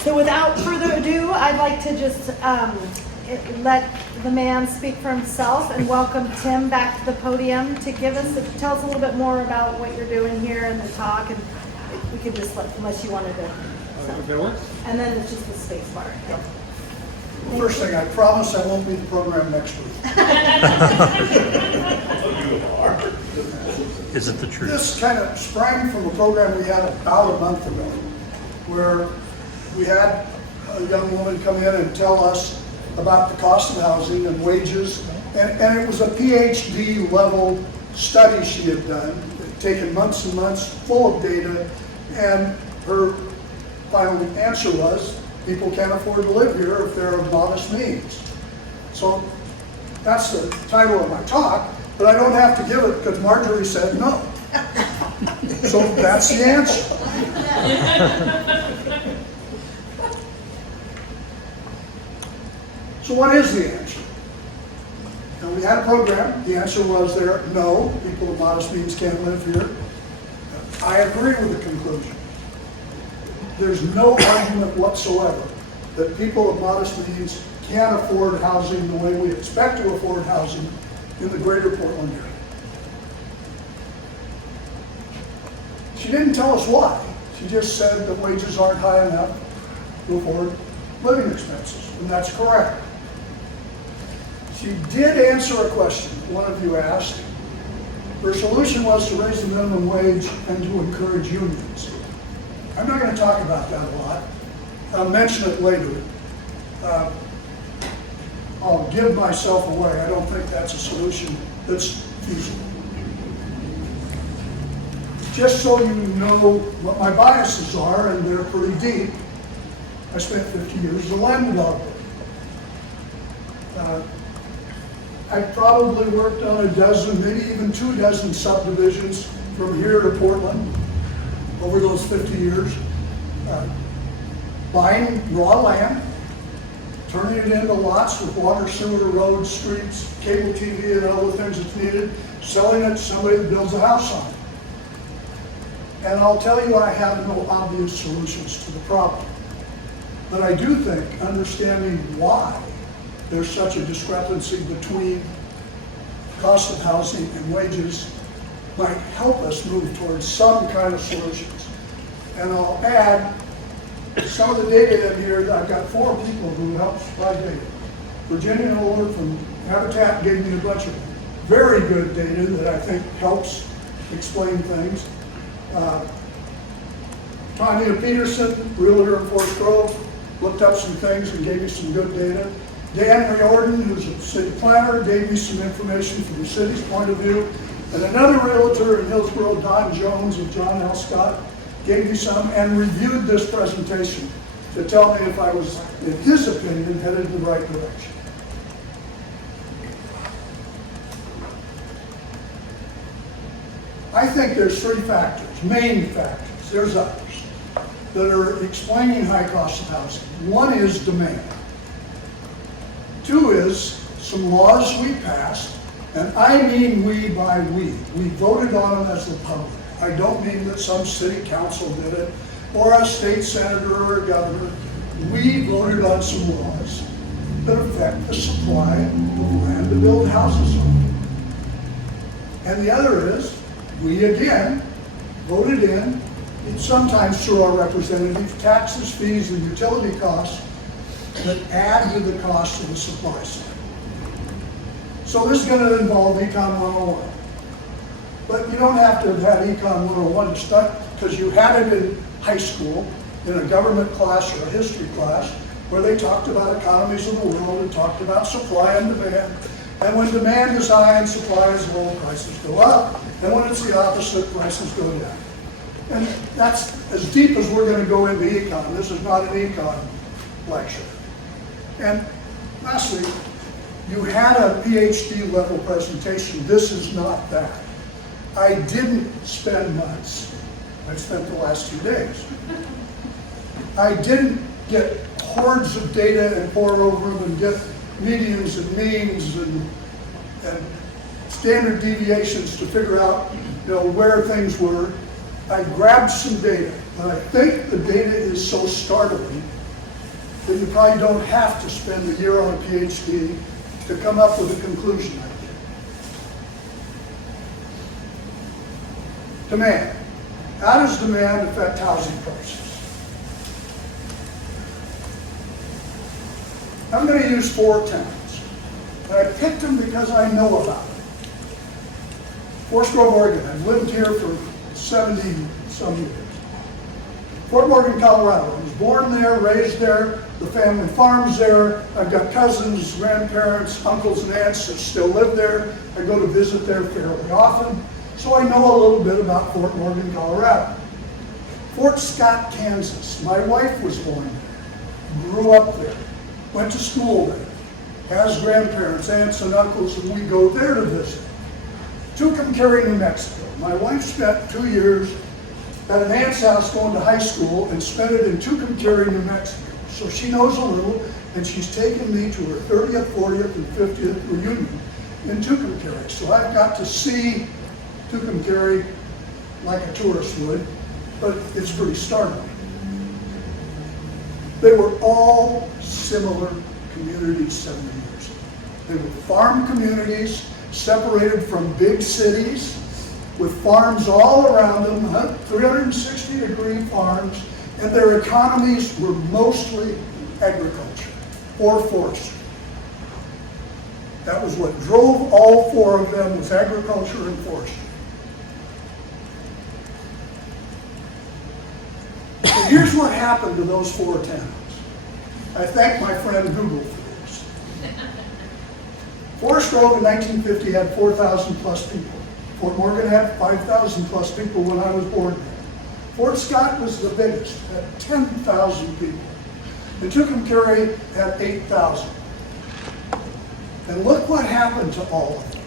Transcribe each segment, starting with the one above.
So without further ado, I'd like to just let the man speak for himself and welcome Tim back to the podium to tell us a little bit more about what you're doing here and the talk, and we could just unless you wanted to. So. And then it's just the space bar. Yeah. First thing, I promise I won't be the program next week. You are. Is it the truth? This kind of sprang from a program we had about a month ago, where we had a young woman come in and tell us about the cost of housing and wages, and it was a PhD level study she had done, taken months and months, full of data, and her final answer was, people can't afford to live here if they're of modest means. So that's the title of my talk, but I don't have to give it because Marjorie said no. So that's the answer. So what is the answer? Now we had a program, the answer was there, no, people of modest means can't live here. I agree with the conclusion. There's no argument whatsoever that people of modest means can't afford housing the way we expect to afford housing in the greater Portland area. She didn't tell us why. She just said that wages aren't high enough to afford living expenses, and that's correct. She did answer a question one of you asked. Her solution was to raise the minimum wage and to encourage unions. I'm not going to talk about that a lot. I'll mention it later. I'll give myself away. I don't think that's a solution that's feasible. Just so you know what my biases are, and they're pretty deep, I spent 50 years as a land developer. I probably worked on a dozen, maybe even 24 subdivisions from here to Portland over those 50 years, buying raw land, turning it into lots with water, sewer, roads, streets, cable TV, and all the things that's needed, selling it to somebody that builds a house on it. And I'll tell you, I have no obvious solutions to the problem. But I do think understanding why there's such a discrepancy between cost of housing and wages might help us move towards some kind of solutions. And I'll add some of the data in here. I've got 4 people who helped supply data. Virginia Nolan from Habitat gave me a bunch of very good data that I think helps explain things. Tanya Peterson, realtor in Forest Grove, looked up some things and gave me some good data. Dan Riordan, who's a city planner, gave me some information from the city's point of view. And another realtor in Hillsborough, Don Jones of John L. Scott, gave me some and reviewed this presentation to tell me if I was, in his opinion, headed in the right direction. I think there's 3 factors, main factors, there's others, that are explaining high cost of housing. One is demand. 2 is some laws we passed, and I mean we by we. We voted on them as the public. I don't mean that some city council did it, or a state senator or a governor. We voted on some laws that affect the supply of land to build houses on. And the other is, we again voted in, sometimes through our representative, taxes, fees, and utility costs that add to the cost of the supply side. So this is going to involve Econ 101. But you don't have to have had Econ 101 stuck, because you had it in high school in a government class or a history class where they talked about economies of the world and talked about supply and demand. And when demand is high and supply is low, prices go up. And when it's the opposite, prices go down. And that's as deep as we're going to go into econ. This is not an econ lecture. And lastly, you had a PhD level presentation. This is not that. I didn't spend months. I spent the last 2 days. I didn't get hordes of data and pour over them and get medians and means and standard deviations to figure out, where things were. I grabbed some data, and I think the data is so startling that you probably don't have to spend a year on a PhD to come up with a conclusion like that. Demand. How does demand affect housing prices? I'm going to use 4 towns. And I picked them because I know about them. Forest Grove, Oregon. I've lived here for 70-some years. Fort Morgan, Colorado. I was born there, raised there. The family farms there. I've got cousins, grandparents, uncles, and aunts that still live there. I go to visit there fairly often. So I know a little bit about Fort Morgan, Colorado. Fort Scott, Kansas. My wife was born there, grew up there, went to school there, has grandparents, aunts, and uncles, and we go there to visit. Tucumcari, New Mexico. My wife spent 2 years at an aunt's house going to high school and spent it in Tucumcari, New Mexico. So she knows a little, and she's taken me to her 30th, 40th, and 50th reunion in Tucumcari. So I've got to see Tucumcari like a tourist would, but it's pretty startling. They were all similar communities 70 years ago. They were farm communities separated from big cities with farms all around them, 360-degree farms, and their economies were mostly agriculture or forestry. That was what drove all 4 of them, was agriculture and forestry. So here's what happened to those 4 towns. I thank my friend Google for this. Forest Grove in 1950 had 4,000 plus people. Fort Morgan had 5,000 plus people when I was born there. Fort Scott was the biggest, had 10,000 people. And Tucumcari had 8,000. And look what happened to all of them.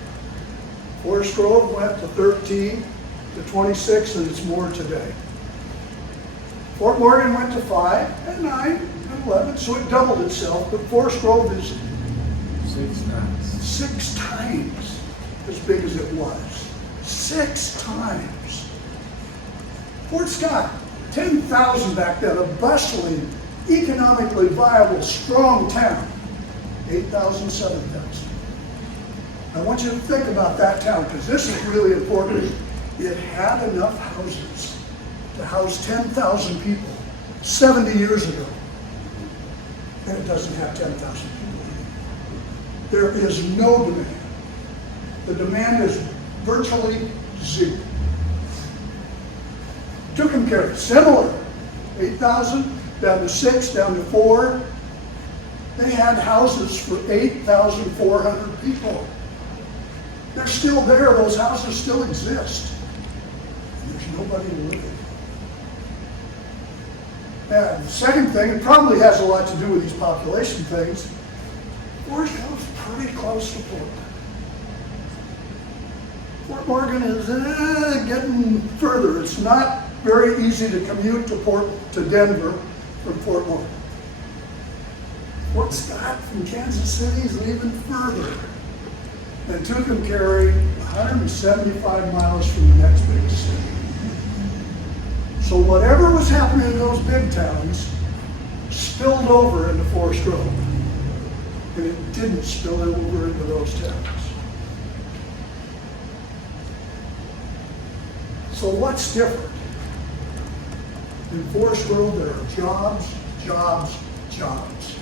Forest Grove went to 13, to 26, and it's more today. Fort Morgan went to 5, and 9, and 11, so it doubled itself, but Forest Grove is 6 times as big as it was. 6 times. Fort Scott, 10,000 back then, a bustling, economically viable, strong town. 8,000, 7,000. I want you to think about that town, because this is really important. It had enough houses to house 10,000 people 70 years ago. And it doesn't have 10,000 people anymore. There is no demand. The demand is virtually 0. Tucumcari, similar. 8,000, down to 6, down to 4. They had houses for 8,400 people. They're still there, those houses still exist. And there's nobody living. And the second thing, it probably has a lot to do with these population things, Forest Grove's pretty close to Portland. Fort Morgan is getting further. It's not very easy to commute to Denver from Fort Morgan. Fort Scott from Kansas City is even further. And Tucumcari, 175 miles from the next big city. So whatever was happening in those big towns spilled over into Forest Grove. And it didn't spill over into those towns. So what's different? In Forest Grove, there are jobs, jobs, jobs.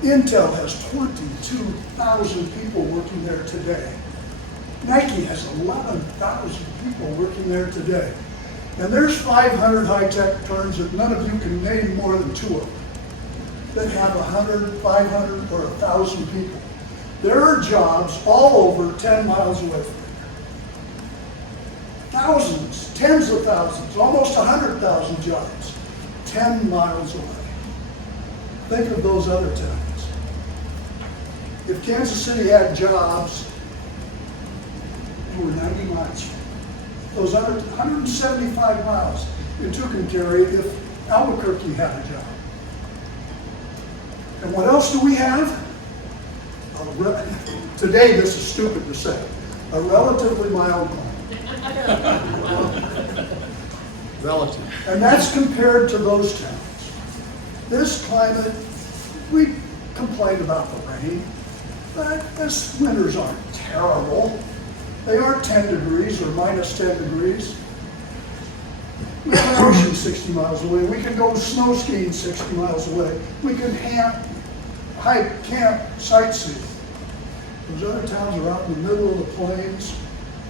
Intel has 22,000 people working there today. Nike has 11,000 people working there today. And there's 500 high-tech firms that none of you can name more than 2 of them that have 100, 500, or 1,000 people. There are jobs all over 10 miles away from here. Thousands, tens of thousands, almost 100,000 jobs 10 miles away. Think of those other towns. If Kansas City had jobs, they were 90 miles from it. Those other 175 miles in Tucumcari if Albuquerque had a job. And what else do we have? Today this is stupid to say. A relatively mild climate. Relative. And that's compared to those towns. This climate We complain about the rain, but this winters aren't terrible. They aren't 10 degrees or minus 10 degrees. We have an ocean 60 miles away. We can go snow skiing 60 miles away. We can hike, camp, sightsee. Those other towns are out in the middle of the plains,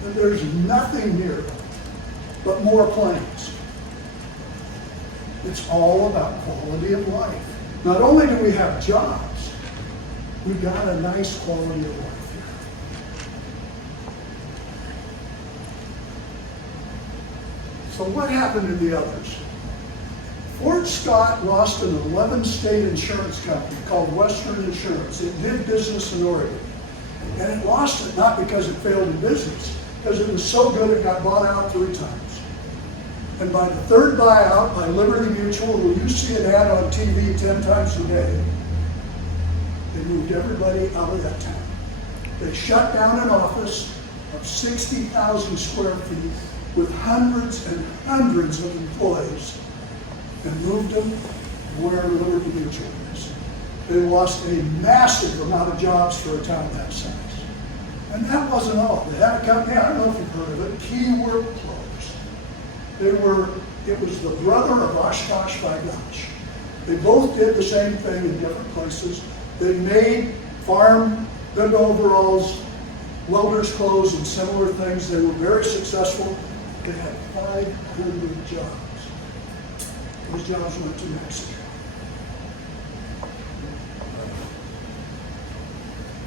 and there's nothing near them but more plains. It's all about quality of life. Not only do we have jobs, we've got a nice quality of life here. So what happened to the others? Fort Scott lost an 11-state insurance company called Western Insurance. It did business in Oregon. And it lost it not because it failed in business, because it was so good it got bought out 3 times. And by the third buyout by Liberty Mutual, who you see an ad on TV 10 times a day, they moved everybody out of that town. They shut down an office of 60,000 square feet with hundreds and hundreds of employees and moved them where Liberty Mutual is. They lost a massive amount of jobs for a town that size. And that wasn't all. They had a company, I don't know if you've heard of it, Keyword Clothes. It was the brother of Oshkosh by Gosh. They both did the same thing in different places. They made farm good overalls, welders' clothes, and similar things. They were very successful. They had 500 jobs. Those jobs went to Mexico.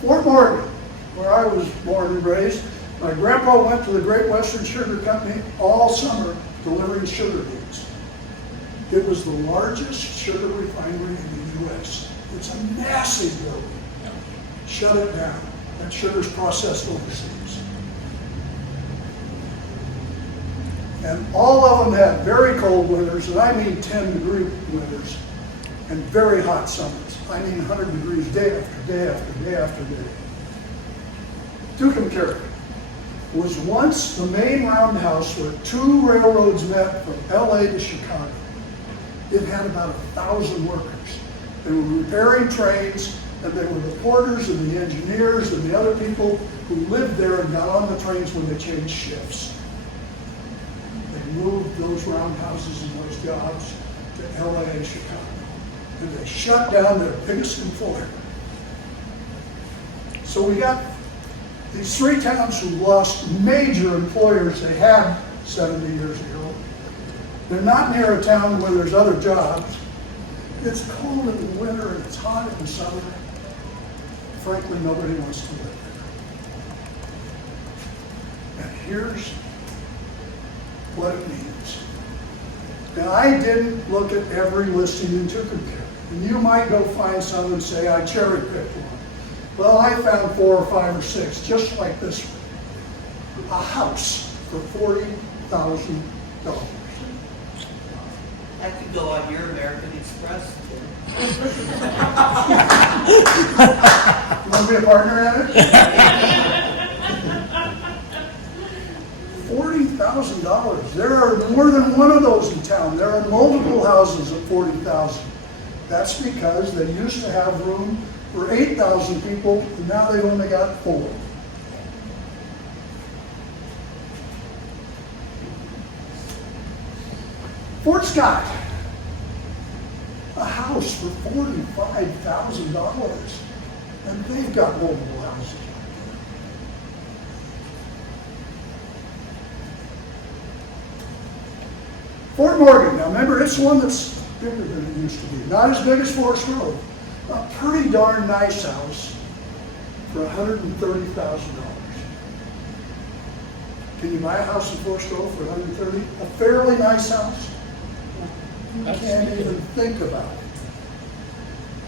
Fort Morgan, where I was born and raised, my grandpa went to the Great Western Sugar Company all summer delivering sugar beets. It was the largest sugar refinery in the U.S. It's a massive building. Shut it down. That sugar's processed overseas. And all of them had very cold winters, and I mean 10-degree winters, and very hot summers. I mean 100 degrees day after day after day after day. Tucumcari was once the main roundhouse where 2 railroads met from LA to Chicago. It had about 1,000 workers. They were repairing trains, and they were the porters and the engineers and the other people who lived there and got on the trains when they changed shifts. They moved those roundhouses and those jobs to LA and Chicago. And they shut down their biggest employer. So we got these 3 towns who lost major employers they had 70 years ago. They're not near a town where there's other jobs. It's cold in the winter and it's hot in the summer. Frankly, nobody wants to live there. And here's what it means. Now, I didn't look at every listing in Tucumcari. And you might go find some and say, I cherry-picked one. Well, I found 4 or 5 or 6, just like this one. A house for $40,000. That could go on your American Express. You want to be a partner at it? $40,000. There are more than one of those in town. There are multiple houses at $40,000. That's because they used to have room for 8,000 people, and now they've only got 4. Fort Scott, a house for $45,000, and they've got multiple houses. Fort Morgan, now remember, it's one that's bigger than it used to be. Not as big as Forest Grove. A pretty darn nice house for $130,000. Can you buy a house in Forest Grove for $130,000? A fairly nice house? You can't even think about it.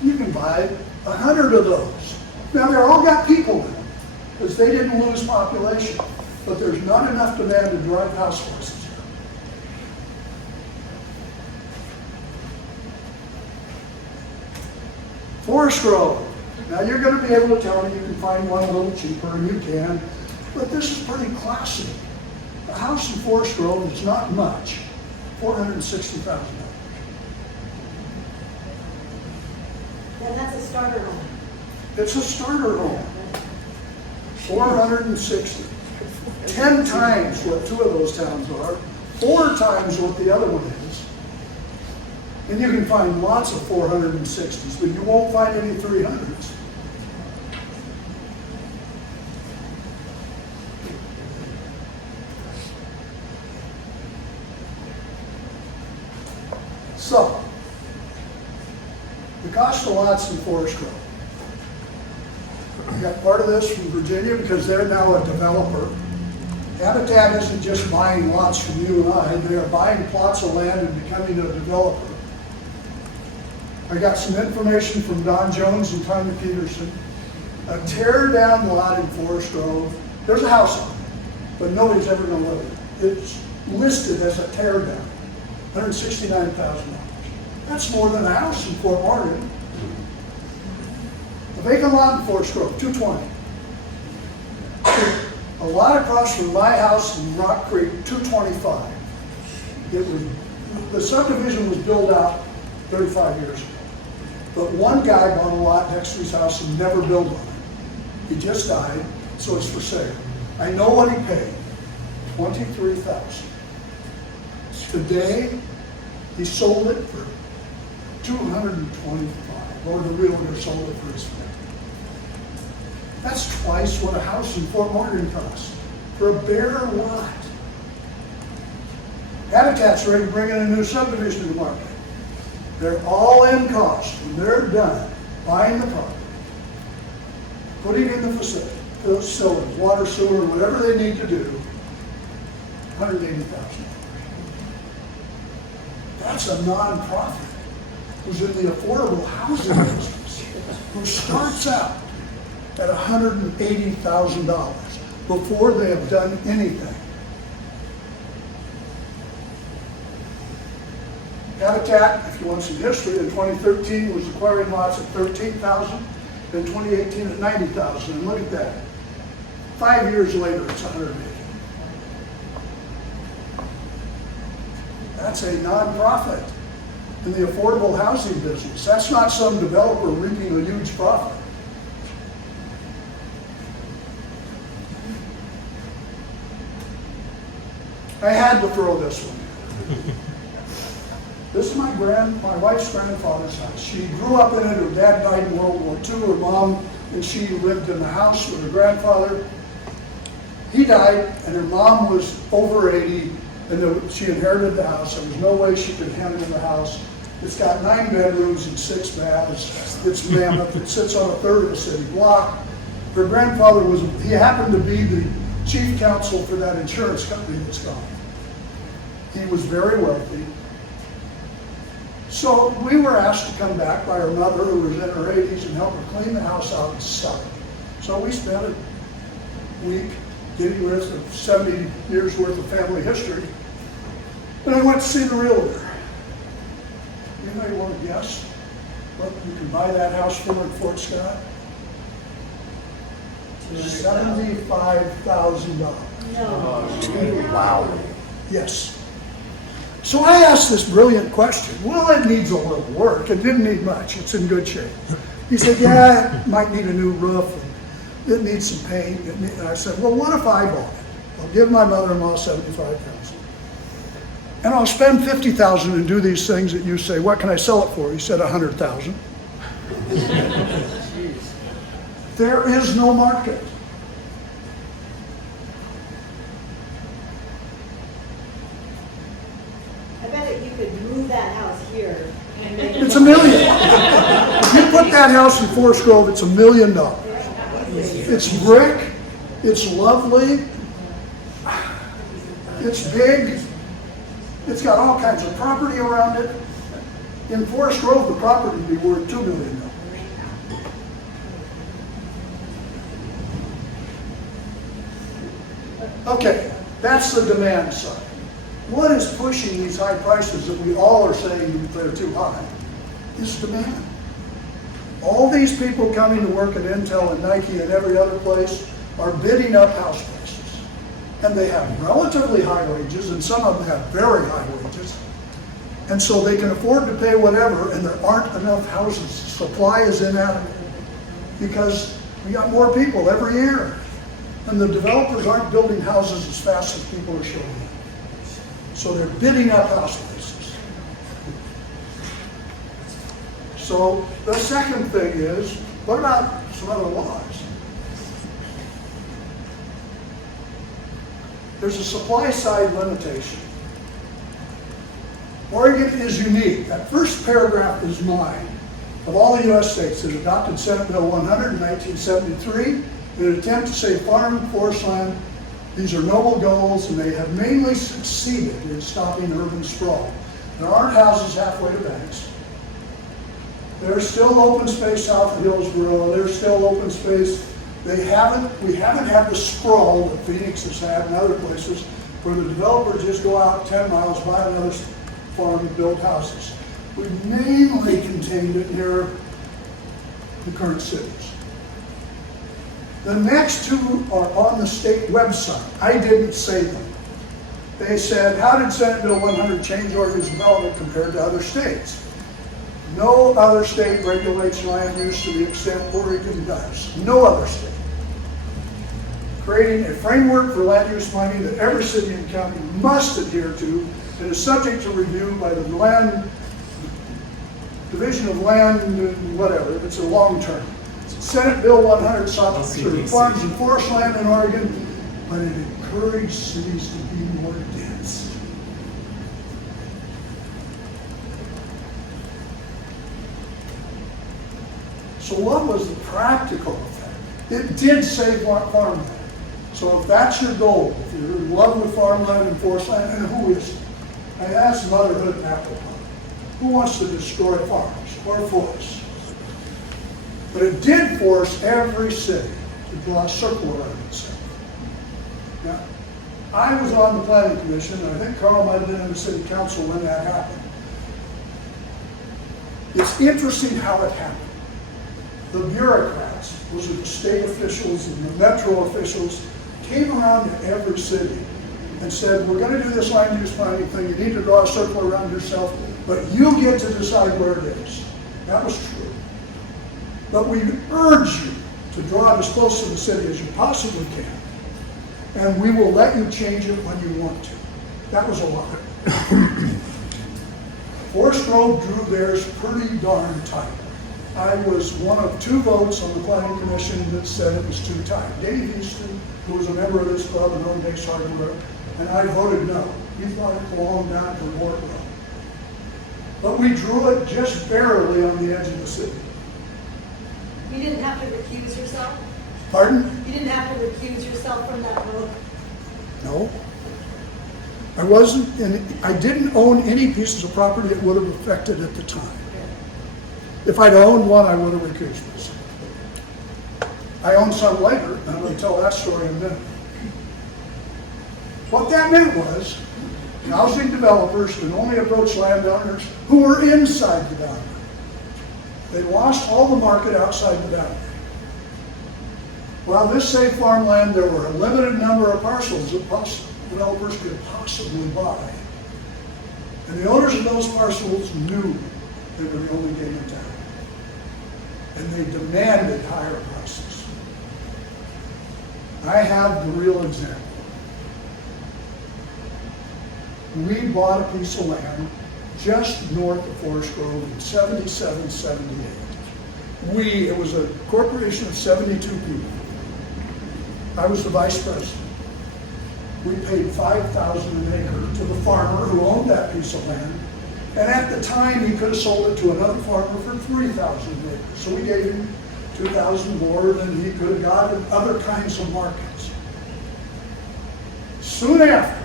You can buy 100 of those. Now, they're all got people in them because they didn't lose population, but there's not enough demand to drive house prices. Forest Grove. Now you're going to be able to tell me you can find one a little cheaper, and you can, but this is pretty classy. A house in Forest Grove is not much, $460,000. And that's a starter home. It's a starter home. 460. 10 times what 2 of those towns are, 4 times what the other one is. And you can find lots of 460s, but you won't find any 300s. So, the cost of lots in Forest Grove. I got part of this from Virginia because they're now a developer. Habitat isn't just buying lots from you and I, they are buying plots of land and becoming a developer. I got some information from Don Jones and Tanya Peterson. A tear down lot in Forest Grove, there's a house on it, but nobody's ever gonna live in it. It's listed as a tear down, $169,000. That's more than a house in Fort Morgan. A vacant lot in Forest Grove, $220. A lot across from my house in Rock Creek, $225. The subdivision was built out 35 years ago. But one guy bought a lot next to his house and never built on it. He just died, so it's for sale. I know what he paid, $23,000. Today, he sold it for $225, or the realtor sold it for his friend. That's twice what a house in Fort Morgan costs for a bare lot. Habitat's ready to bring in a new subdivision to the market. They're all in cost when they're done buying the property, putting in the facility, water, sewer, whatever they need to do, $180,000. That's a nonprofit who's in the affordable housing business, who starts out at $180,000 before they have done anything. Habitat, if you want some history, in 2013 was acquiring lots at $13,000, in 2018 at $90,000, and look at that. 5 years later, it's $180,000. That's a nonprofit in the affordable housing business. That's not some developer reaping a huge profit. I had to throw this one in. This is my wife's grandfather's house. She grew up in it. Her dad died in World War II. Her mom and she lived in the house with her grandfather. He died, and her mom was over 80, and she inherited the house. There was no way she could handle the house. It's got 9 bedrooms and 6 baths. It's mammoth. It sits on a third of a city block. Her grandfather he happened to be the chief counsel for that insurance company that's gone. He was very wealthy. So we were asked to come back by her mother, who was in her 80s, and help her clean the house out and sell it. So we spent a week getting rid of 70 years worth of family history. And I went to see the realtor. Anybody want to guess what you can buy that house for in Fort Scott? $75,000. No. Wow. Yes. So I asked this brilliant question. Well, it needs a little work. It didn't need much. It's in good shape. He said, yeah, it might need a new roof. And it needs some paint. And I said, well, what if I bought it? I'll give my mother-in-law $75,000. And I'll spend $50,000 and do these things that you say, what can I sell it for? He said, $100,000. There is no market. I bet that you could move that house here and make it. It's $1 million. If you put that house in Forest Grove, it's $1 million. It's brick. It's lovely. It's big. It's got all kinds of property around it. In Forest Grove, the property would be worth $2 million. Okay, that's the demand side. What is pushing these high prices that we all are saying they're too high is demand. All these people coming to work at Intel and Nike and every other place are bidding up house prices. And they have relatively high wages, and some of them have very high wages. And so they can afford to pay whatever, and there aren't enough houses. Supply is inadequate because we got more people every year. And the developers aren't building houses as fast as people are showing up. So they're bidding up house prices. So the second thing is, what about some other laws? There's a supply side limitation. Oregon is unique. That first paragraph is mine. Of all the U.S. states that adopted Senate Bill 100 in 1973, in an attempt to save farm and forest land, these are noble goals, and they have mainly succeeded in stopping urban sprawl. There aren't houses halfway to banks. There's still open space south of Hillsborough. There's still open space. We haven't had the sprawl that Phoenix has had and other places where the developers just go out 10 miles, buy another farm and build houses. We've mainly contained it near the current cities. The next two are on the state website. I didn't say them. They said, how did Senate Bill 100 change Oregon's development compared to other states? No other state regulates land use to the extent Oregon does. No other state. Creating a framework for land use planning that every city and county must adhere to and is subject to review by the Division of Land and whatever. It's a long term. Senate Bill 100 sought to preserve farms and forest land in Oregon, but it encouraged cities to be more dense. So what was the practical effect? It did save farmland. So if that's your goal, if you're in love with farmland and forest land, and who is? I asked Motherhood and Appleton, who wants to destroy farms or forests? But it did force every city to draw a circle around itself. Now, I was on the planning commission, and I think Carl might have been in the city council when that happened. It's interesting how it happened. The bureaucrats, those are the state officials and the metro officials, came around to every city and said, we're going to do this land use planning thing. You need to draw a circle around yourself, but you get to decide where it is. That was true. But we urge you to draw it as close to the city as you possibly can, and we will let you change it when you want to. That was a lot. Forest Grove drew theirs pretty darn tight. I was one of 2 votes on the planning commission that said it was too tight. Dave Easton, who was a member of this club and owned Base Hardware, and I voted no. He thought it belonged down to Ward Road. But we drew it just barely on the edge of the city. You didn't have to recuse yourself? Pardon? You didn't have to recuse yourself from that vote? No. I wasn't, and I didn't own any pieces of property it would have affected at the time. If I'd owned one, I would have recused myself. I owned some later, and I'm going to tell that story in a minute. What that meant was, housing developers can only approach landowners who were inside the boundary. They lost all the market outside the boundary. While this saved farmland, there were a limited number of parcels that developers could possibly buy. And the owners of those parcels knew they were the only game in town. And they demanded higher prices. I have the real example. We bought a piece of land just north of Forest Grove in 77, 78. It was a corporation of 72 people. I was the vice president. We paid $5,000 an acre to the farmer who owned that piece of land. And at the time, he could have sold it to another farmer for $3,000 an acre. So we gave him $2,000 more than he could have got in other kinds of markets. Soon after,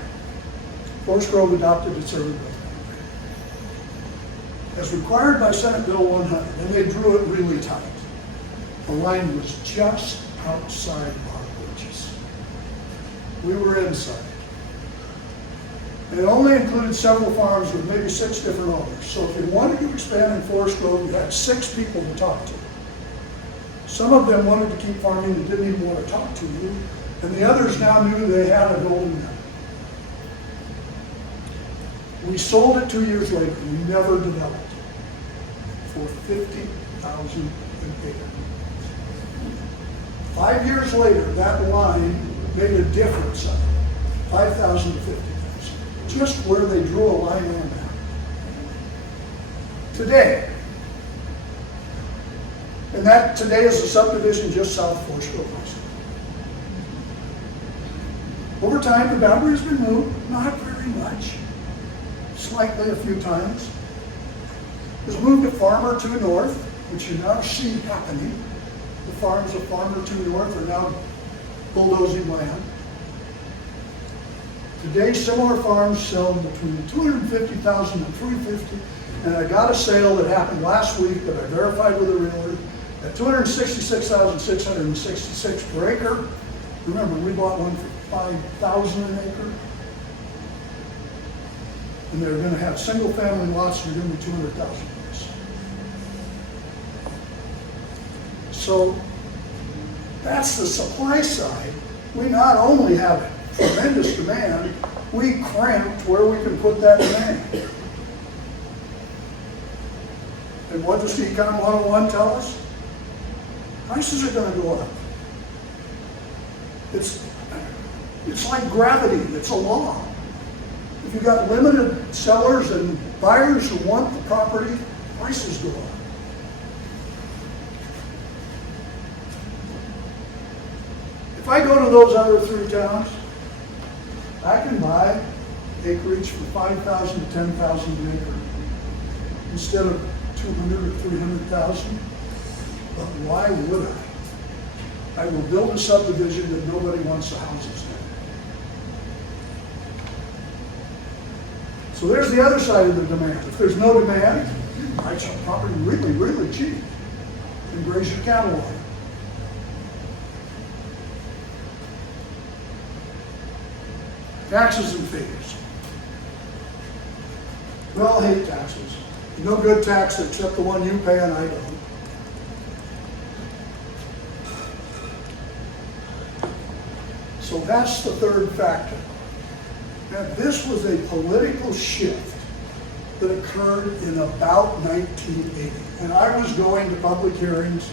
Forest Grove adopted its urban growth plan, as required by Senate Bill 100, and they drew it really tight. The line was just outside our bridges. We were inside. And it only included several farms with maybe 6 different owners. So if you wanted to expand in Forest Grove, you had 6 people to talk to. Some of them wanted to keep farming and didn't even want to talk to you, and the others now knew they had a golden nugget. We sold it 2 years later, we never developed, for $50,000 an acre. 5 years later, that line made a difference of $5,000 to $50,000, just where they drew a line on that. Today, and that today is a subdivision just south of Forest Grove High School. Over time, the boundary's been moved, not very much, slightly a few times. It was moved a farm or two north, which you now see happening. The farms a farm or two north are now bulldozing land. Today, similar farms sell between $250,000 and $350,000, and I got a sale that happened last week that I verified with a realtor at $266,666 per acre. Remember, we bought one for $5,000 an acre. And they're going to have single-family lots, and they're going to be $200,000. So that's the supply side. We not only have tremendous demand, we cramped where we can put that demand. And what does Econ 101 tell us? Prices are going to go up. It's like gravity, it's a law. If you've got limited sellers and buyers who want the property, prices go up. If I go to those other three towns, I can buy acreage for $5,000 to $10,000 an acre instead of $200,000 or $300,000. But why would I? I will build a subdivision that nobody wants the houses in. So there's the other side of the demand. If there's no demand, you can buy some property really, really cheap and graze your cattle on it. Taxes and fees. We all hate taxes. No good tax except the one you pay and I don't. So that's the third factor. Now, this was a political shift that occurred in about 1980. And I was going to public hearings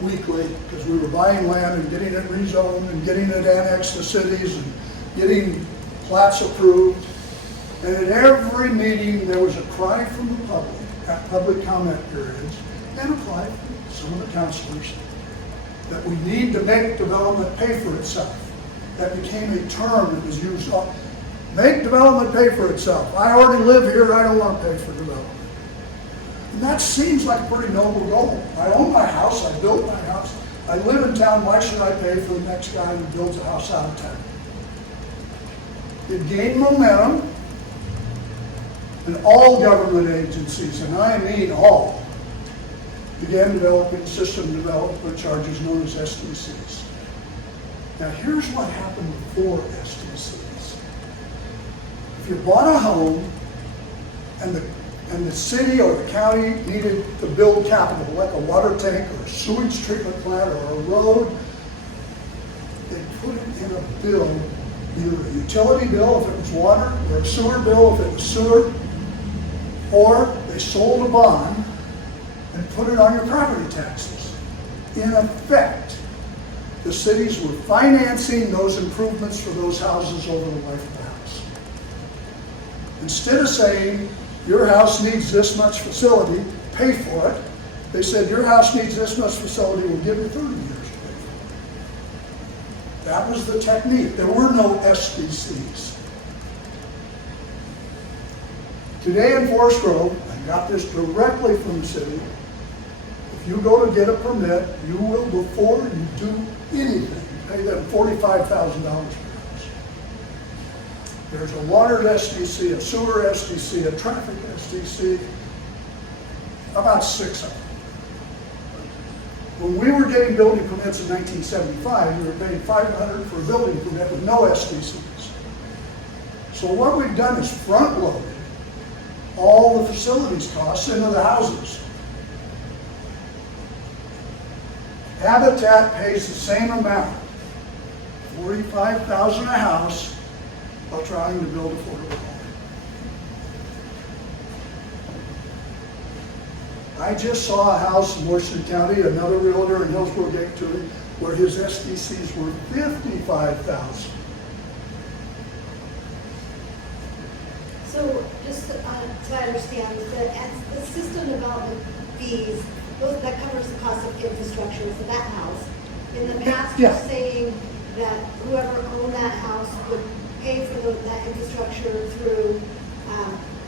weekly because we were buying land and getting it rezoned and getting it annexed to cities and getting plats approved. And at every meeting, there was a cry from the public at public comment periods and a cry from some of the councilors that we need to make development pay for itself. That became a term that was used on, make development pay for itself. I already live here, I don't want to pay for development. And that seems like a pretty noble goal. I own my house, I built my house, I live in town, why should I pay for the next guy who builds a house out of town? It gained momentum, and all government agencies, and I mean all, began developing system development charges known as SDCs. Now here's what happened before SDCs. If you bought a home and the city or the county needed to build capital, like a water tank or a sewage treatment plant or a road, they put it in a bill, either a utility bill if it was water, or a sewer bill if it was sewer, or they sold a bond and put it on your property taxes. In effect, the cities were financing those improvements for those houses over the life of the house. Instead of saying, your house needs this much facility, pay for it, they said, your house needs this much facility, we'll give you 30 years to pay for it. That was the technique. There were no SDCs. Today in Forest Grove, I got this directly from the city. If you go to get a permit, you will, before you do anything, pay them $45,000 per house. There's a water SDC, a sewer SDC, a traffic SDC, about 6 of them. When we were getting building permits in 1975, we were paying $500 for a building permit with no SDCs. So what we've done is front-loaded all the facilities costs into the houses. Habitat pays the same amount, $45,000 a house, while trying to build affordable housing. I just saw a house in Washington County, another realtor in Hillsborough gave to me, where his SDCs were $55,000. So just so I understand, the system development fees, that covers the cost of infrastructure for that house. In the past, you're Yeah. saying that whoever owned that house would pay for that infrastructure through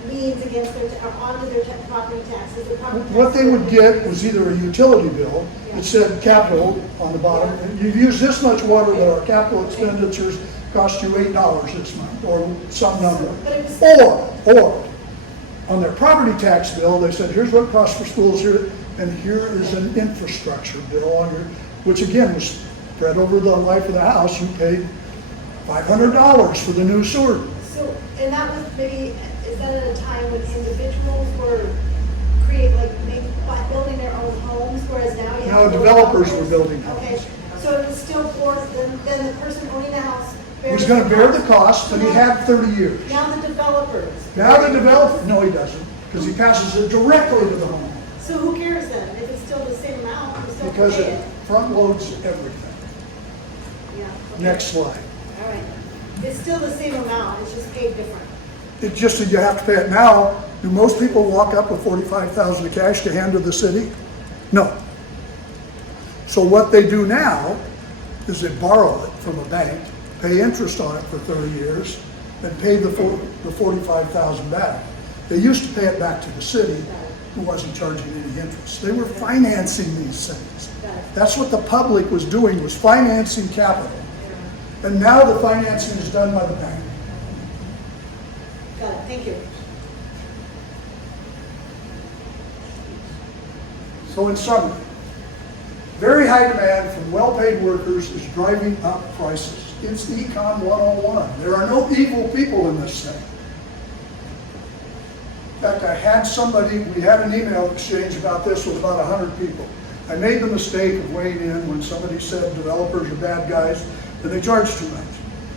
liens against their, or onto their property taxes. What they would get was either a utility bill that said capital on the bottom, and you've used this much water, that our capital expenditures cost you $8 this month, or some number. But it was Or, on their property tax bill, they said, here's what it costs for schools here, and here is an infrastructure bill on your, which again was spread over the life of the house. You paid $500 for the new sewer. So, and that was maybe, is that at a time when individuals were building their own homes, whereas now you have. No, developers were building homes. Okay, so it was still for, then the person owning the house. He was gonna bear the cost, but he had 30 years. Now the developers. Now the developer, no he doesn't, because he passes it directly to the homeowner, So who cares then, if it's still the same amount, you still because pay it it? front loads everything. Yeah. okay. Next slide. All right, it's still the same amount, it's just paid different. It just that you have to pay it now. Do most people walk up with $45,000 of cash to hand to the city? No. So what they do now is they borrow it from a bank, pay interest on it for 30 years, and pay the $45,000 back. They used to pay it back to the city, who wasn't charging any interest. They were financing these things. That's what the public was doing, was financing capital. And now the financing is done by the bank. Got it, thank you. So in summary, very high demand from well-paid workers is driving up prices. It's Econ 101. There are no evil people in this thing. In fact, I had somebody, we had an email exchange about this with about 100 people. I made the mistake of weighing in when somebody said developers are bad guys and they charge too much.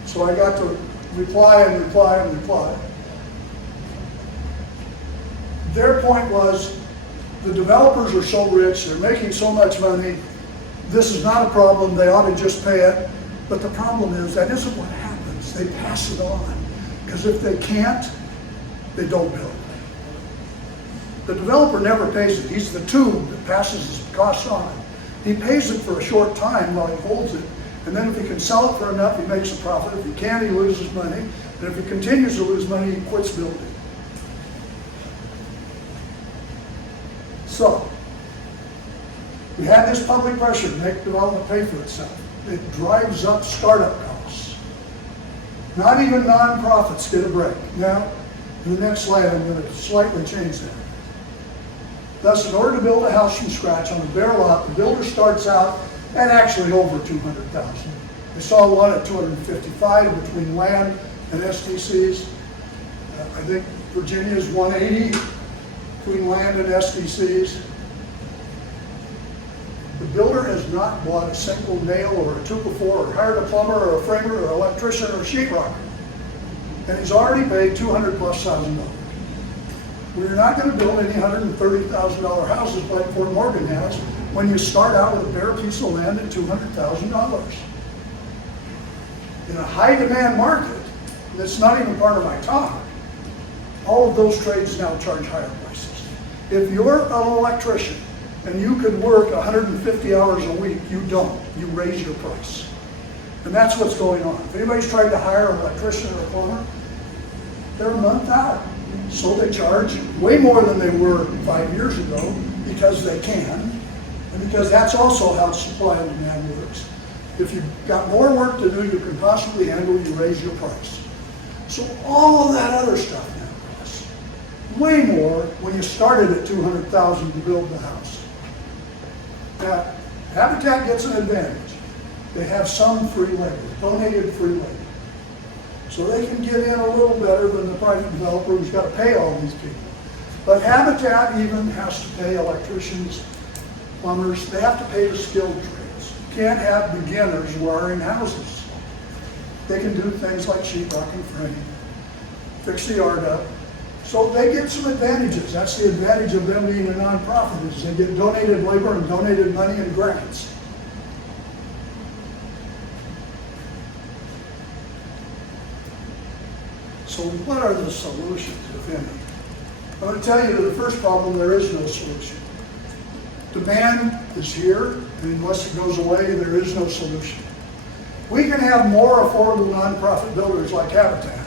So I got to reply and reply and reply. Their point was, the developers are so rich, they're making so much money, this is not a problem, they ought to just pay it. But the problem is, that isn't what happens. They pass it on. Because if they can't, they don't build. The developer never pays it. He's the tube that passes his costs on. He pays it for a short time while he holds it, and then if he can sell it for enough, he makes a profit. If he can't, he loses money. And if he continues to lose money, he quits building. So, we had this public pressure to make development pay for itself. It drives up startup costs. Not even nonprofits get a break. Now, in the next slide, I'm going to slightly change that. Thus, in order to build a house from scratch on a bare lot, the builder starts out at actually over $200,000. I saw one at $255 between land and SDCs. I think Virginia's $180 between land and SDCs. The builder has not bought a single nail or a 2x4 or hired a plumber or a framer or an electrician or a sheetrocker. And he's already paid $200,000+. We're not going to build any $130,000 houses like Fort Morgan has when you start out with a bare piece of land at $200,000. In a high demand market, that's not even part of my talk, all of those trades now charge higher prices. If you're an electrician and you could work 150 hours a week, you don't. You raise your price. And that's what's going on. If anybody's tried to hire an electrician or a plumber, they're a month out. So they charge way more than they were 5 years ago because they can, and because that's also how supply and demand works. If you've got more work to do you can possibly handle, you raise your price. So all of that other stuff now costs way more when you started at $200,000 to build the house. Now, Habitat gets an advantage. They have some free labor, donated free labor. So they can get in a little better than the private developer who's got to pay all these people. But Habitat even has to pay electricians, plumbers, they have to pay the skilled trades. You can't have beginners wiring houses. They can do things like sheetrock and framing, fix the yard up, So they get some advantages. That's the advantage of them being a nonprofit, is they get donated labor and donated money and grants. So what are the solutions, if any? I'm going to tell you the first problem, there is no solution. Demand is here, and unless it goes away, there is no solution. We can have more affordable nonprofit builders like Habitat,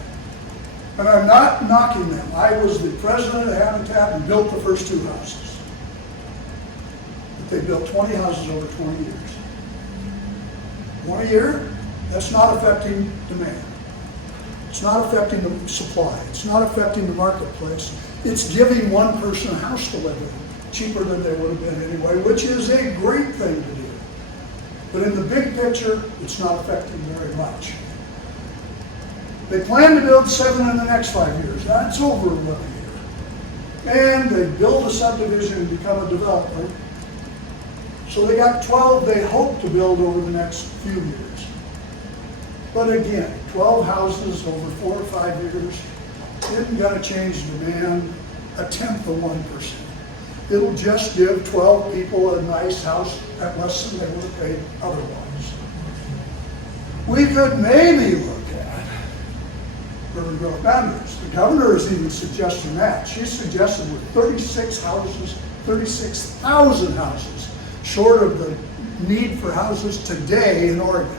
and I'm not knocking them. I was the president of Habitat and built the first 2 houses. But they built 20 houses over 20 years. 1 a year, that's not affecting demand. It's not affecting the supply. It's not affecting the marketplace. It's giving one person a house to live in, cheaper than they would have been anyway, which is a great thing to do. But in the big picture, it's not affecting very much. They plan to build 7 in the next 5 years. That's over 11 years. And they build a subdivision and become a developer. So they got 12 they hope to build over the next few years. But again, 12 houses over 4 or 5 years isn't going to change demand a tenth of 1%. It'll just give 12 people a nice house at less than they would have paid otherwise. We could maybe look at urban growth boundaries. The governor is even suggesting that. She's suggested with 36,000 houses, short of the need for houses today in Oregon.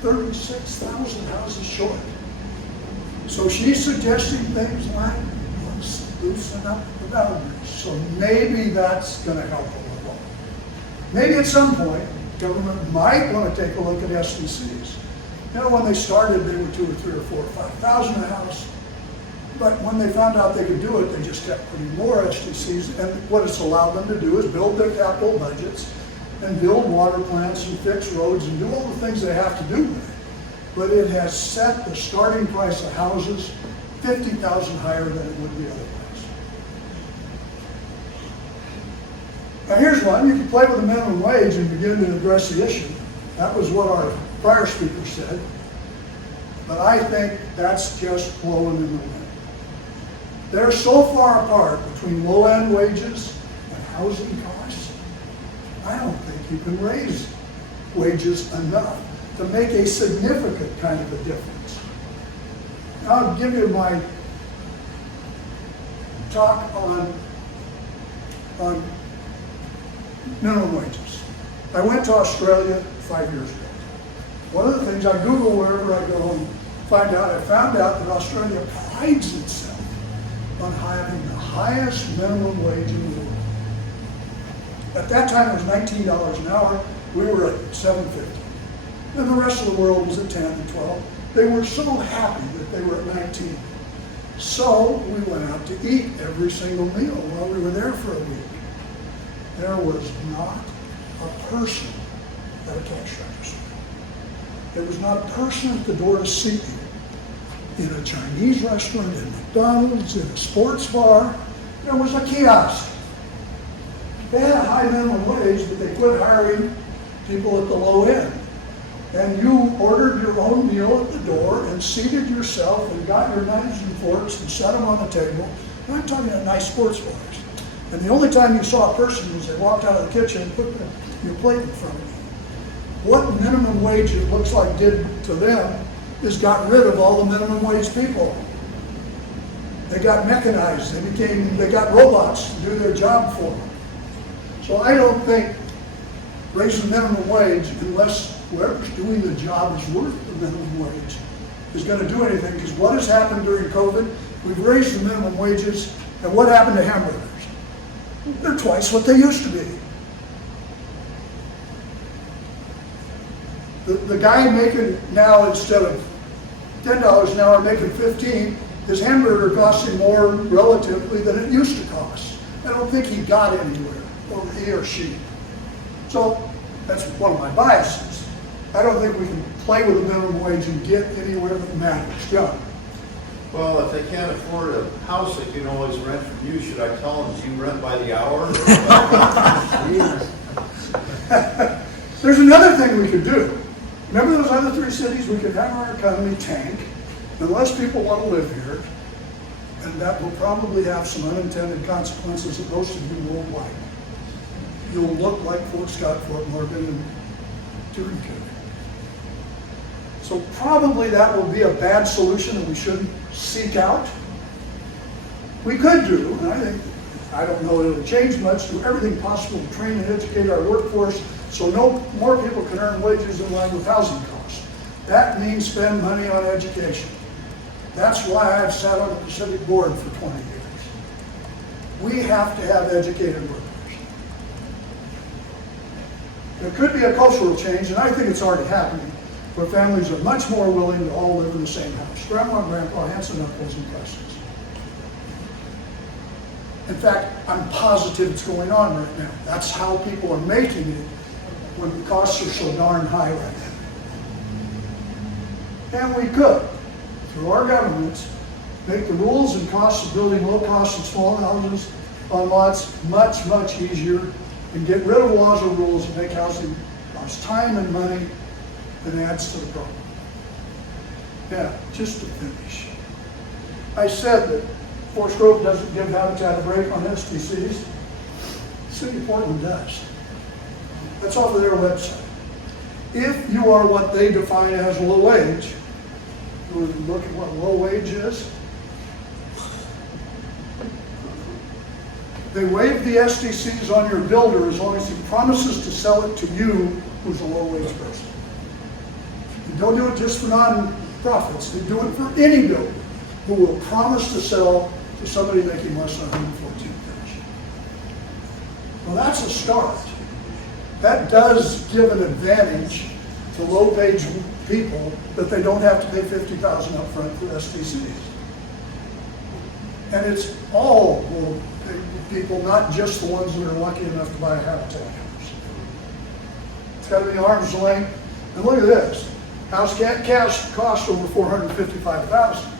36,000 houses short. So she's suggesting things like, let's loosen up the boundaries. So maybe that's going to help a little. Maybe at some point, government might want to take a look at SDCs. You know, when they started, they were 2 or 3 or 4 or 5,000 a house. But when they found out they could do it, they just kept putting more SDCs. And what it's allowed them to do is build their capital budgets and build water plants and fix roads and do all the things they have to do with it. But it has set the starting price of houses 50,000 higher than it would be otherwise. Now here's one. You can play with the minimum wage and begin to address the issue. That was what our prior speaker said. But I think that's just blowing in the wind. They're so far apart between low-end wages and housing costs. I don't think you can raise wages enough to make a significant kind of a difference. Now, I'll give you my talk on minimum wages. I went to Australia 5 years ago. One of the things I Google wherever I go and I found out that Australia prides itself on having the highest minimum wage in the world. At that time, it was $19 an hour. We were at $7.50. And the rest of the world was at 10 and 12. They were so happy that they were at 19. So we went out to eat every single meal while we were there for a week. There was not a person at a cash register. There was not a person at the door to seat you. In a Chinese restaurant, in McDonald's, in a sports bar, there was a kiosk. They had a high minimum wage, but they quit hiring people at the low end. And you ordered your own meal at the door and seated yourself and got your knives and forks and set them on the table. And I'm talking about nice sports bars. And the only time you saw a person was they walked out of the kitchen and put your plate in front of you. What minimum wage, it looks like, did to them is got rid of all the minimum wage people. They got mechanized. They got robots to do their job for them. So I don't think raising minimum wage, unless whoever's doing the job is worth the minimum wage, is going to do anything. Because what has happened during COVID, we've raised the minimum wages, and what happened to hamburgers? They're twice what they used to be. The guy making now, instead of $10 an hour, making 15, his hamburger costs him more relatively than it used to cost. I don't think he got anywhere, or he or she. So that's one of my biases. I don't think we can play with the minimum wage and get anywhere that matters. John? Well, if they can't afford a house they can always rent from you, should I tell them you rent by the hour? There's another thing we could do. Remember those other 3 cities? We could have our economy tank, unless people want to live here, and that will probably have some unintended consequences that most of you won't like. You'll look like Fort Scott, Fort Morgan, and Turin County. So probably that will be a bad solution and we shouldn't seek out. We could do, and I don't know that it'll change much, do everything possible to train and educate our workforce so no more people can earn wages in line with housing costs. That means spend money on education. That's why I've sat on the Pacific Board for 20 years. We have to have educated workers. There could be a cultural change, and I think it's already happening, where families are much more willing to all live in the same house. Grandma and Grandpa, aunts and uncles and cousins. In fact, I'm positive it's going on right now. That's how people are making it when the costs are so darn high right now. And we could, through our governments, make the rules and costs of building low-cost and small houses on lots much, much easier, and get rid of laws or rules that make housing cost time and money and adds to the problem. Yeah, just to finish. I said that Forest Grove doesn't give Habitat a break on STCs. The City of Portland does. That's off of their website. If you are what they define as low wage, you look at what low wage is. They waive the STCs on your builder as long as he promises to sell it to you, who's a low wage person. They don't do it just for non-profits. They do it for any builder who will promise to sell to somebody making less than $114,000. Well, that's a start. That does give an advantage to low-wage people that they don't have to pay $50,000 up front for STCs. And it's all people, not just the ones that are lucky enough to buy a Habitat house. It's got to be arm's length. And look at this. House can't cost over $455,000.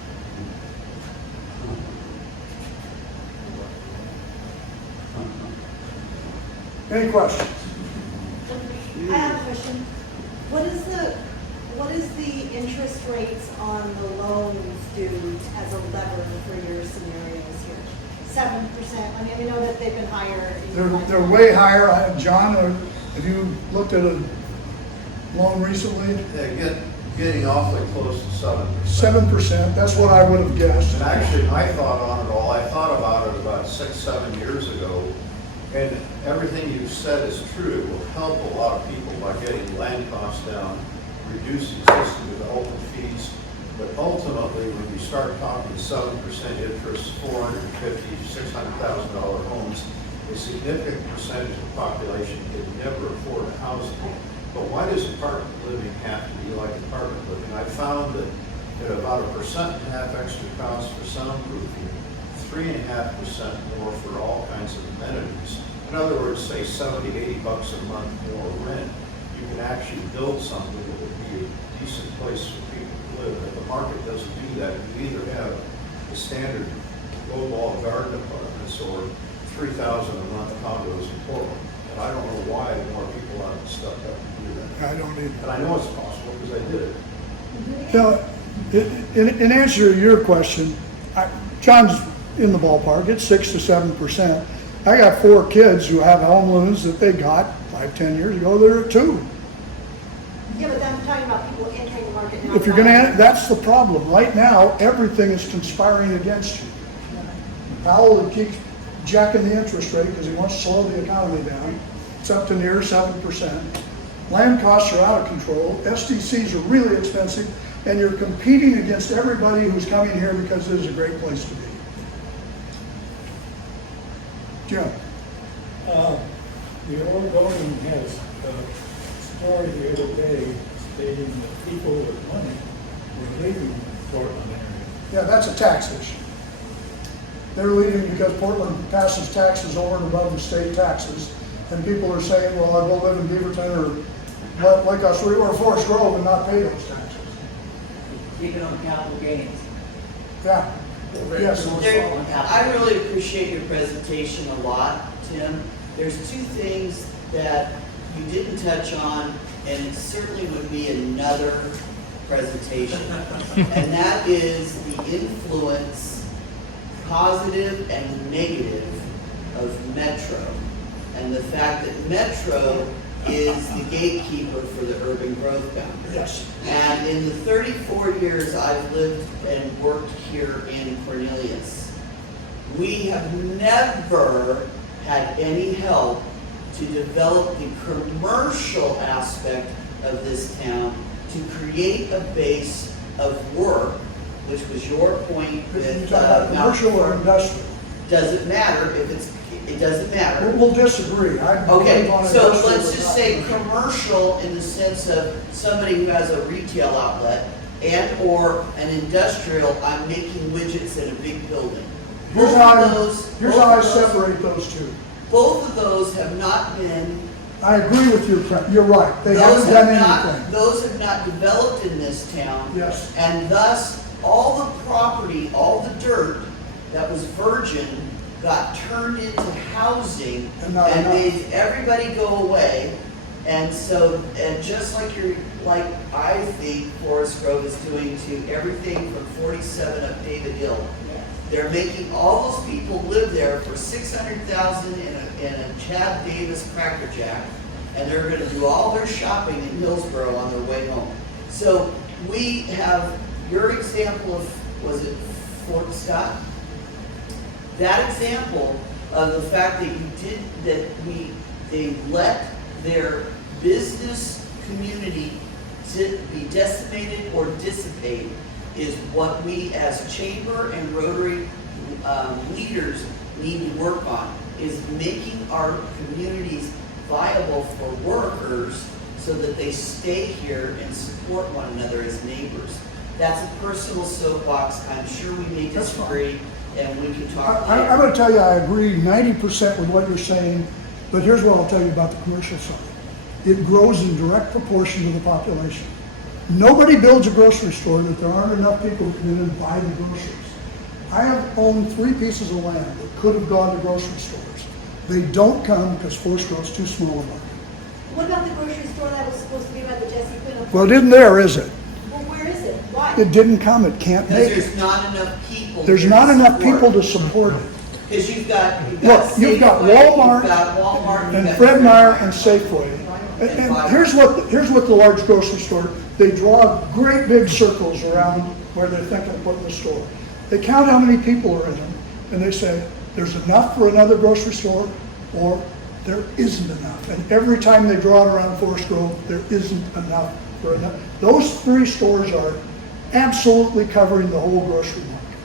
Any questions? I have a question. What is the interest rates on the loans due as a lever for your scenarios here? 7%. I mean, we know that they've been higher. They're way higher. John, have you looked at a loan recently? Yeah, getting awfully close to 7%. 7%. That's what I would have guessed. And actually, my thought on it all, I thought about it about 6-7 years ago, and everything you've said is true. It will help a lot of people by getting land costs down, reducing existing development fees. But ultimately, when you start talking 7% interest, $450,000, $600,000 homes, a significant percentage of the population can never afford a house. But why does apartment living have to be like apartment living? I found that at about 1.5% extra cost for soundproofing, 3.5% more for all kinds of amenities. In other words, say $70, $80 a month more rent. You can actually build something that would be a decent place for people to live. If the market doesn't do that, you either have the standard low-ball garden apartments or 3,000 a month condos in Portland. And I don't know why more people aren't stuck up to do that. I don't either. And I know it's possible because I did it. Now, in answer to your question, John's in the ballpark. It's 6 to 7%. I got 4 kids who have home loans that they got 5-10 years ago. They're at 2. Yeah, but I'm talking about people entering the market now. If you're going to, that's the problem. Right now, everything is conspiring against you. Powell keeps jacking the interest rate because he wants to slow the economy down. It's up to near 7%. Land costs are out of control. STCs are really expensive, and you're competing against everybody who's coming here because this is a great place to be. Jim. The Oregonian has a story the other day stating that people with money were leaving Portland area. Yeah, that's a tax issue. They're leaving because Portland passes taxes over and above the state taxes, and people are saying, well, I'll go live in Beaverton or like us, or Forest Grove and not pay those taxes. Keep it on capital gains. Yeah. Yes. I really appreciate your presentation a lot, Tim. There's 2 things that you didn't touch on, and it certainly would be another presentation. And that is the influence positive and negative of Metro, and the fact that Metro is the gatekeeper for the urban growth boundary. Yes. And in the 34 years I've lived and worked here in Cornelius, we have never had any help to develop the commercial aspect of this town to create a base of work, which was your point You with talk about commercial or industrial? Doesn't matter if it doesn't matter. We'll disagree. I Okay, believe on so industrial let's is just not say commercial. commercial in the sense of somebody who has a retail outlet and/or an industrial, I'm making widgets in a big building. Here's Both how of I, those- here's both how I of those- separate those two. Both of those have not been, I agree with your, you're right. They those haven't done have not, anything. those have not developed in this town. Yes. And thus, all the property, all the dirt that was virgin got turned into housing And not and enough. made everybody go away. And so, and just like like I think Forest Grove is doing to everything from 47 up David Hill. They're making all those people live there for $600,000 in a Chad Davis Cracker Jack, and they're gonna do all their shopping in Hillsborough on their way home. So we have your example of, was it Fort Scott? That example of the fact that they let their business community be decimated or dissipate is what we as chamber and Rotary leaders need to work on, is making our communities viable for workers so that they stay here and support one another as neighbors. That's a personal soapbox. I'm sure we may That's fine. disagree and we can talk I'm later. going to tell you, I agree 90% with what you're saying, but here's what I'll tell you about the commercial side. It grows in direct proportion to the population. Nobody builds a grocery store that there aren't enough people to come in and buy the groceries. I have owned 3 pieces of land that could have gone to grocery stores. They don't come because Forest Grove's too small a market. What about the grocery store that was supposed to be by the Jesse Quinn? Well, it isn't there, is it? Well, where is it? Why? It didn't come, it can't Because make it. there's not enough people. There's here not to enough support. people to support it. Because you've got Look, you've got Safeway, Walmart you've got Walmart, and you've got Fred Meyer and Safeway. And here's what the large grocery store, they draw great big circles around where they're thinking of putting the store. They count how many people are in them, and they say, there's enough for another grocery store, or there isn't enough. And every time they draw it around Forest Grove, there isn't enough for enough. Those 3 stores are absolutely covering the whole grocery market.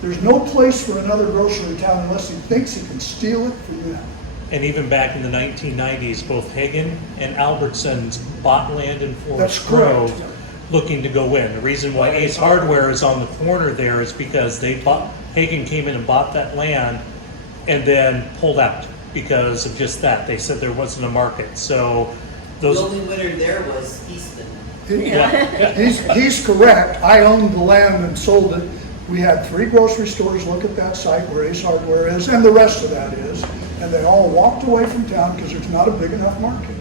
There's no place for another grocery in town unless he thinks he can steal it from them. And even back in the 1990s, both Hagen and Albertsons bought land in That's Forest correct. Grove looking to go in. The reason why Ace Hardware is on the corner there is because Hagen came in and bought that land and then pulled out because of just that. They said there wasn't a market. So The those, only winner there was Easton. He's correct. I owned the land and sold it. We had 3 grocery stores look at that site where Ace Hardware is, and the rest of that is, and they all walked away from town because there's not a big enough market.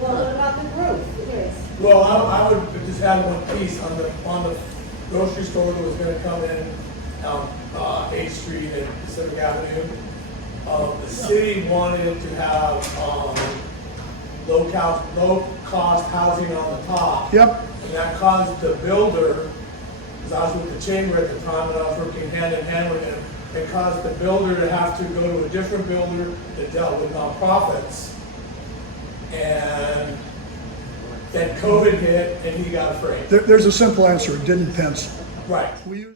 Well, what about the growth? There is. Well, I would just add one piece on the grocery store that was gonna come in on 8th Street and Pacific Avenue. The city wanted to have low cost housing on the top. Yep, And that caused the builder, because I was with the chamber at the time and I was working hand in hand with him, it caused the builder to have to go to a different builder that dealt with nonprofits. And then COVID hit and he got afraid. there's a simple answer. It didn't pencil. Right. We used